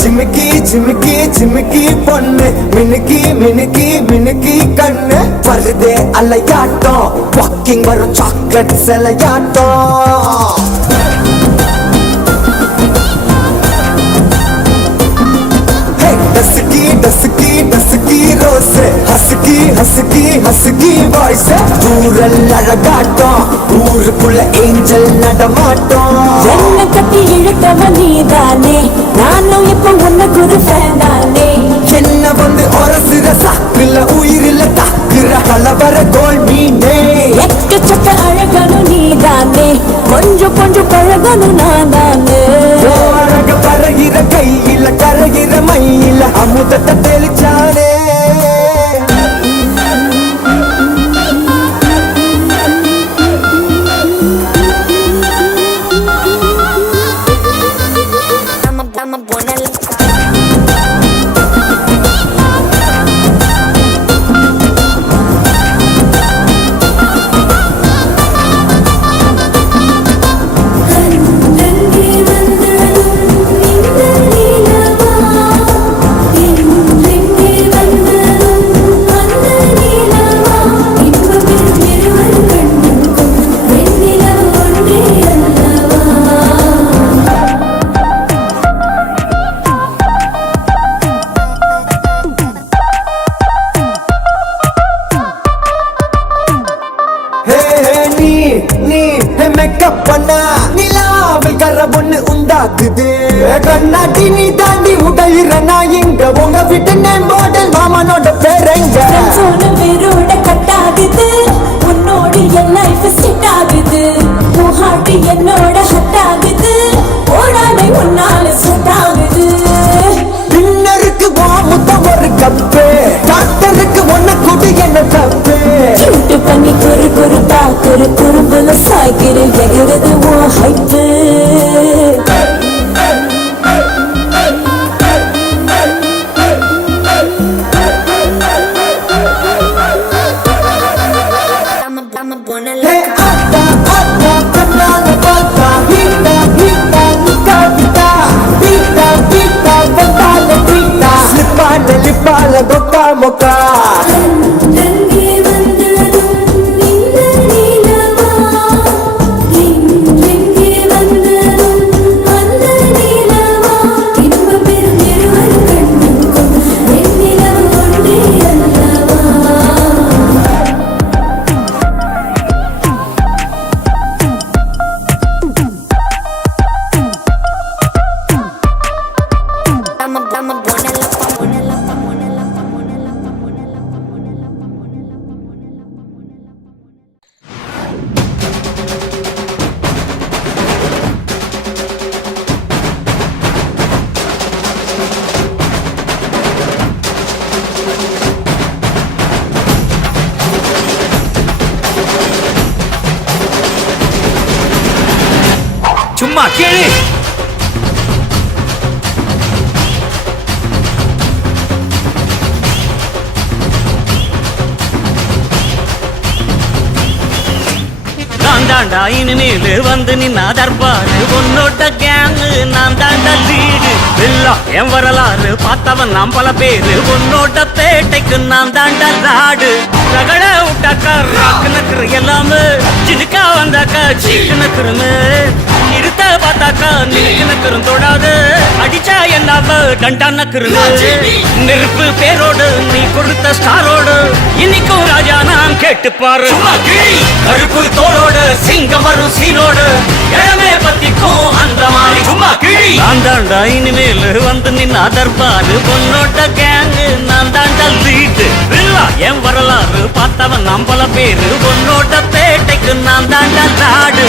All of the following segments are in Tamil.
चिमकी चिमकी चिमकी பொண்ணு மினுக்கி மினுக்கி மினுக்கி கண்ணு வருதே அலையாட்டம் வாக்கிங் வரும் சாக்லேட் சிலையாட்டம் डसकी डसकी डसकी रोस हसकी हसकी हसकी वॉइस दूरल அழகாட்டம் ஊருக்குள்ள ஏஞ்சல் நடமாட்டம் என்ன கட்டி இழுத்தவ நீதானே நானும் இப்ப உனக்கு ஒரு ஃபேன் தானே என்ன வந்து ஒரசுற சாக்குல உயிரில தாக்குற கலவர கோல் மீனே எக்கச்சக்க அழகனும் நீதானே கொஞ்சம் கொஞ்சம் பழகனும் நான் தானே அழக பறகிற கையில கரைகிற மயில அமுதத்தை தெளிச்சானே கண்ணாடி நீ தாண்டி உடையிறனா இங்க உங்க வீட்டு நேம் மாடல் மாமனோட பேரங்க பேரோட கட் ஆகுது உன்னோட என் லைஃப் செட் ஆகுது உன் ஹார்ட் என்னோட ஹட் ஆகுது ஓடாமை உன்னால செட் ஆகுது டின்னருக்கு வாமுத்த ஒரு கப்பு டாக்டருக்கு ஒன்ன குடி என்ன தப்பு சூட்டு பண்ணி குறு குறு பாக்குற குறும்புல சாய்க்கிற எகிறது உன் ஹைப்பு Boca moca சும்மா கேளு நான் தாண்டா இனிமேலு வந்து நின்னா தர்பாரு உன்னோட கேங்கு நான் தாண்டா லீடு எல்லாம் என் வரலாறு பார்த்தவன் நாம் பல பேரு உன்னோட பேட்டைக்கு நான் தாண்டா ராடு ரகட விட்டாக்கா ராக்கு நக்குற எல்லாமே சினுக்கா வந்தாக்கா சீக்கு நக்குருமே இருத்த பார்த்தாக்கா நினைக்கு நக்குறும் தொடாது அடிச்சா என்னாவ டண்டா நக்குருமே நெருப்பு பேரோடு நீ கொடுத்த ஸ்டாரோடு இன்னைக்கும் ராஜா நான் கேட்டு பாரு கருப்பு தோளோடு சிங்கம் வரும் சீனோடு இடமே பத்திக்கும் அந்த மாதிரி சும்மா கிழி நான் தாண்டா இனிமேல் வந்து நின்னா தர்பாரு பொன்னோட்ட கேங்கு நான் தாண்டா லீடு என் வரலாறு பார்த்தவன் நாம் பல பேரு பொன்னோட்ட பேட்டைக்கு நான் தாண்டா நாடு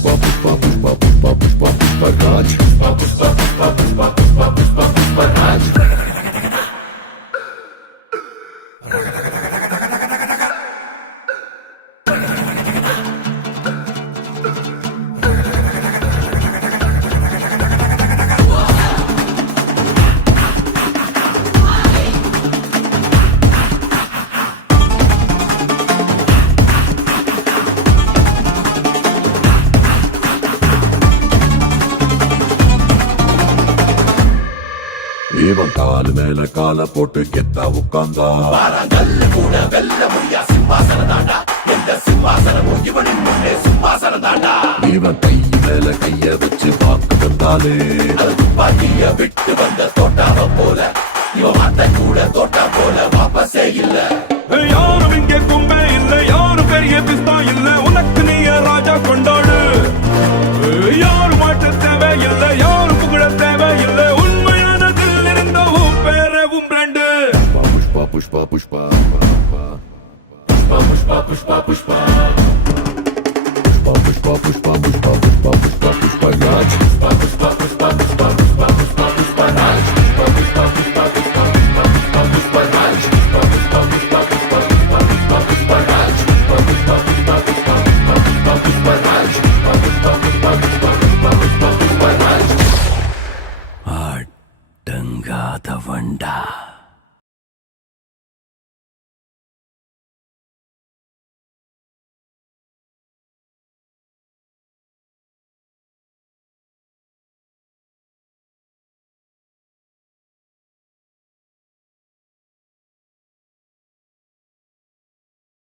இவன் காலு மேல கால போட்டு கெத்தா உட்கார்ந்தா இவன் கை மேல கைய வச்சு பார்க்க வந்தாலே விட்டு வந்த தோட்டாவ போல இவன் மாத்த கூட தோட்டா போல வாபஸே இல்ல. யாரும் இங்கே கும்பே இல்ல, யாரும் பெரிய பிஸ்தா இல்ல, உனக்கு நீய ராஜா கொண்டாடு. யாரும் மாற்ற தேவை இல்ல, யாரும் புகழ தேவை இல்ல, உண்மையான தில் இருந்த உன் பேர உன் பிராண்டு. புஷ்பா புஷ்பா புஷ்பா புஷ்பா புஷ்பா புஷ்பா புஷ்பா புஷ்பா புஷ்பா புஷ்பா புஷ்பா